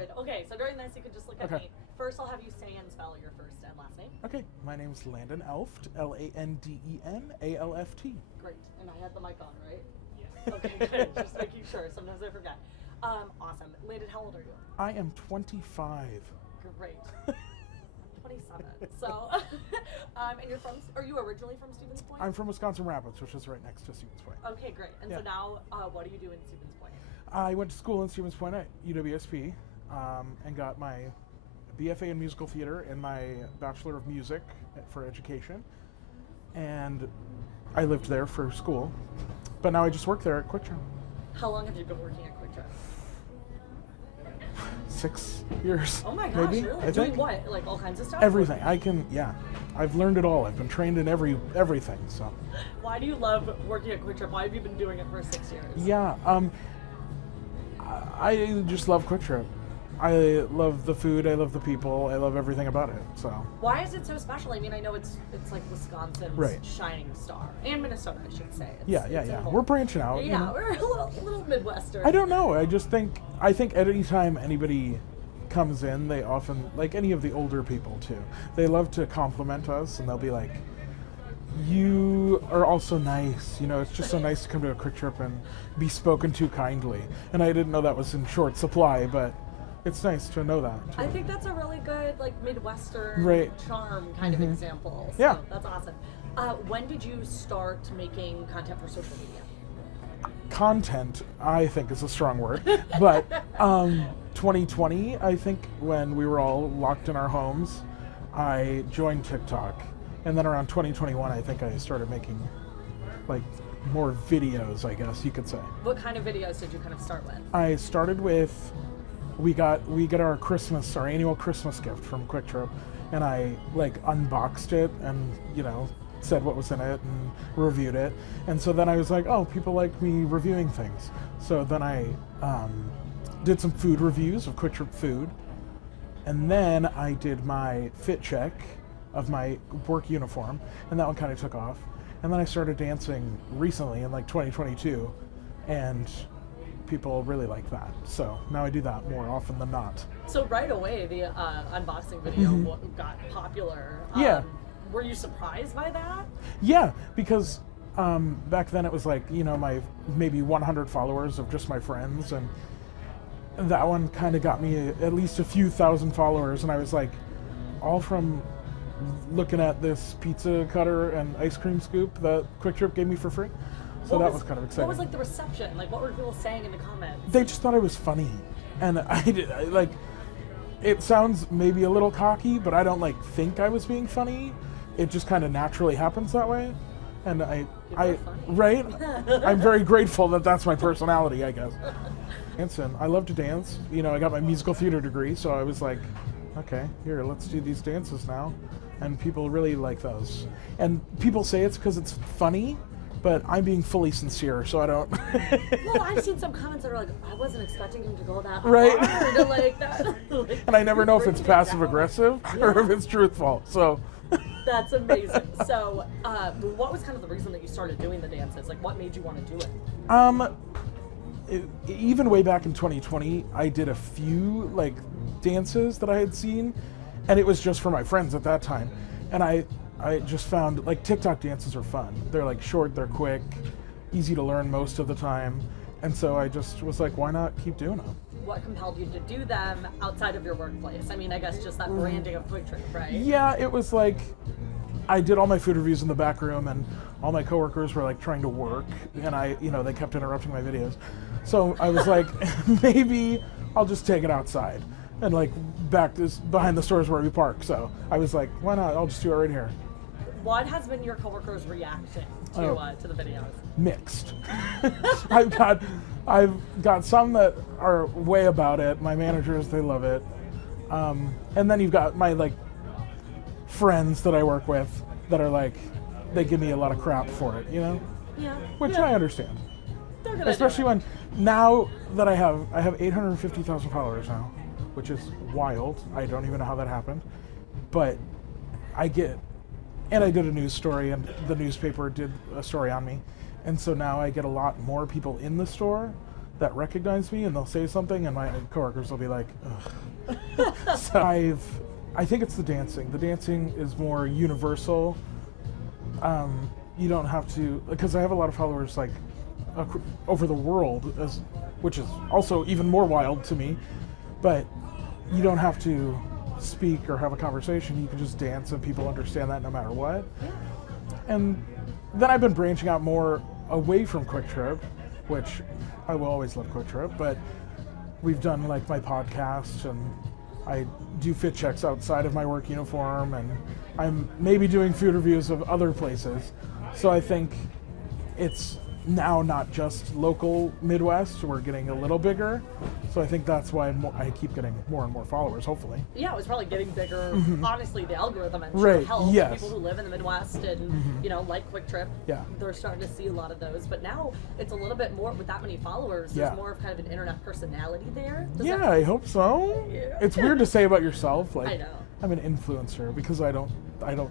good. Okay, so during this, you can just look at me. First, I'll have you say and spell your first and last name. Okay, my name's Landon Elft, Landenalft. Great, and I had the mic on, right? Yes. Okay, good. Just making sure. Sometimes I forget. Awesome. Landon, how old are you? I am 25. Great. I'm 27. So, and you're from? Are you originally from Stevens Point? I'm from Wisconsin Rapids, which is right next to Stevens Point. Okay, great. And so now, what do you do in Stevens Point? I went to school in Stevens Point at UWSP and got my BFA in musical theater and my Bachelor of Music for education. And I lived there for school, but now I just work there at Kwik Trip. How long have you been working at Kwik Trip? 6 years. Oh my gosh, maybe, really? I Doing think. what? Like all kinds of stuff? Everything. I've learned it all. I've been trained in everything. So. Why do you love working at Kwik Trip? Why have you been doing it for 6 years? Yeah, I just love Kwik Trip. I love the food. I love the people. I love everything about it. So. Why is it so special? I mean, I know it's like Wisconsin's shining star, and Minnesota, I should say. Yeah. We're branching out. Yeah, you know? We're a little Midwestern. I don't know. I think anytime anybody comes in, they often, like any of the older people too, they love to compliment us, and they'll be like, "You are also nice. You know, it's just so nice to come to a Kwik Trip and be spoken to kindly." And I didn't know that was in short supply, but it's nice to know that too. I think that's a really good, like, Midwestern charm kind of example. So yeah, that's awesome. When did you start making content for social media? Content, I think, is a strong word, but 2020, I think, when we were all locked in our homes, I joined TikTok. And then around 2021, I think I started making, like, more videos, I guess you could say. What kind of videos did you kind of start with? I started with, we got our annual Christmas gift from Kwik Trip, and I, like, unboxed it and, you know, said what was in it and reviewed it. And so then I was like, oh, people like me reviewing things. So then I did some food reviews of Kwik Trip food, and then I did my fit check of my work uniform, and that one kind of took off. And then I started dancing recently in like 2022, and people really like that. So now I do that more often than not. So right away, the unboxing video got popular. Yeah. Were you surprised by that? Yeah, because back then it was like, you know, my maybe 100 followers of just my friends, and that one kind of got me at least a few thousand followers, and I was like, all from looking at this pizza cutter and ice cream scoop that Kwik Trip gave me for free. So that was kind of exciting. What was like the reception? Like, what were people saying in the comments? They just thought I was funny, and like, it sounds maybe a little cocky, but I don't like think I was being funny. It just kind of naturally happens that way, and right? I'm very grateful that that's my personality, I guess. Dancing, I love to dance. You know, I got my musical theater degree, so I was like, okay, here, let's do these dances now. And people really like those. And people say it's because it's funny, but I'm being fully sincere, so I don't. Well, I've seen some comments that are like, I wasn't expecting him to go that right. hard. Like that. Like, and I never know if it's passive aggressive or if it's truthful. So. That's amazing. So, what was kind of the reason that you started doing the dances? Like, what made you want to do it? Even way back in 2020, I did a few like dances that I had seen, and it was just for my friends at that time. And I just found like TikTok dances are fun. They're like short, they're quick, easy to learn most of the time. And so I just was like, why not keep doing them? What compelled you to do them outside of your workplace? I mean, I guess just that branding of Kwik Trip, right? Yeah, it was like, I did all my food reviews in the back room, and all my coworkers were like trying to work, and they kept interrupting my videos. So I was like, maybe I'll just take it outside, and like behind the stores where we park. So I was like, why not? I'll just do it right here. What has been your coworkers' reaction to the videos? Mixed. I've got some that are way about it. My managers, they love it. And then you've got my like friends that I work with that are like, they give me a lot of crap for it, you know? Yeah. Which I understand. Especially when now that I have 850,000 followers now, which is wild. I don't even know how that happened. But I did a news story, and the newspaper did a story on me. And so now I get a lot more people in the store that recognize me, and they'll say something, and my coworkers will be like, ugh. So I think it's the dancing. The dancing is more universal. You don't have to, because I have a lot of followers like over the world, which is also even more wild to me. But you don't have to speak or have a conversation. You can just dance, and people understand that no matter what. And then I've been branching out more away from Kwik Trip, which I will always love Kwik Trip, but we've done like my podcast, and I do fit checks outside of my work uniform, and I'm maybe doing food reviews of other places. So I think it's now not just local Midwest, we're getting a little bigger. So I think that's why I keep getting more and more followers, hopefully. Yeah, it was probably getting bigger. Honestly, the algorithm, I'm Right, sure, helps yes. people who live in the Midwest and, you know, like Kwik Trip. Yeah. They're starting to see a lot of those. But now it's a little bit more, with that many followers, Yeah. there's more of kind of an internet personality there. Yeah, I hope so. Yeah. It's weird to say about yourself, like, I know. I'm an influencer, because I don't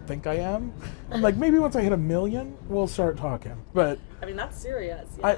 think I am. I'm like, maybe once I hit 1 million, we'll start talking. But I mean, that's serious. I, Yeah.